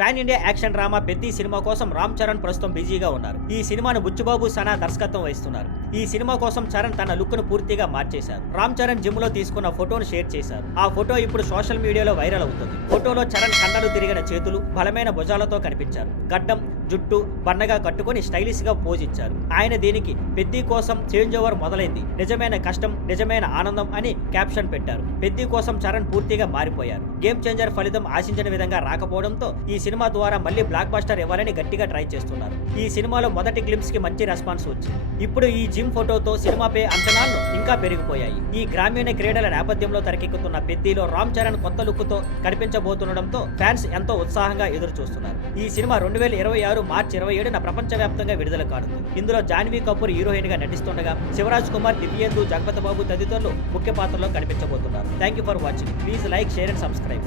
Pan India action drama Peddi cinema కోసం రామ్ చరణ్ ప్రస్తుతం బిజీగా ఉన్నారు. ఈ సినిమాను బుచ్చిబాబు సనా దర్శకత్వం వహిస్తున్నారు. ఈ సినిమా కోసం చరణ్ తన లుక్ ను పూర్తిగా మార్చేశారు. రామ్ చరణ్ జిమ్ లో తీసుకున్న ఫోటోను షేర్ చేశారు. ఆ ఫోటో ఇప్పుడు సోషల్ మీడియాలో వైరల్ అవుతుంది. ఫోటోలో చరణ్ కండలు తిరిగిన చేతులు, బలమైన భుజాలతో కనిపించారు. గడ్డం, జుట్టు బన్నగా కట్టుకుని స్టైలిష్ గా పోజ్ ఇచ్చారు. ఆయన దీనికి పెద్ది కోసం చేంజ్ ఓవర్ మొదలైంది, నిజమైన కష్టం, నిజమైన ఆనందం అని క్యాప్షన్ పెట్టారు. పెద్ది కోసం చరణ్ పూర్తిగా మారిపోయారు. గేమ్ చేంజర్ ఫలితం ఆశించిన విధంగా రాకపోవడంతో ఈ సినిమా ద్వారా మళ్ళీ బ్లాక్ బస్టర్ ఇవ్వాలని గట్టిగా ట్రై చేస్తున్నారు. ఈ సినిమాలో మొదటి గ్లిమ్స్ కి మంచి రెస్పాన్స్ వచ్చింది. ఇప్పుడు ఈ జిమ్ ఫోటోతో సినిమాపై అంచనాలు ఇంకా పెరిగిపోయాయి. ఈ గ్రామీణ క్రీడల నేపథ్యంలో తెరకెక్కుతున్న పెద్దిలో రామ్ చరణ్ కొత్త లుక్ తో కనిపించబోతుండడంతో ఫ్యాన్స్ ఎంతో ఉత్సాహంగా ఎదురు చూస్తున్నారు. ఈ సినిమా 2026 మార్చి 27న ప్రపంచవ్యాప్తంగా విడుదల కానుంది. ఇందులో జాన్వీ కపూర్ హీరోయిన్ గా నటిస్తుండగా శివరాజ్ కుమార్, దివ్యేందు, జగపతి బాబు తదితరులు ముఖ్య పాత్రలో కనిపించబోతున్నారు. Thank you for watching. Please like, share and subscribe.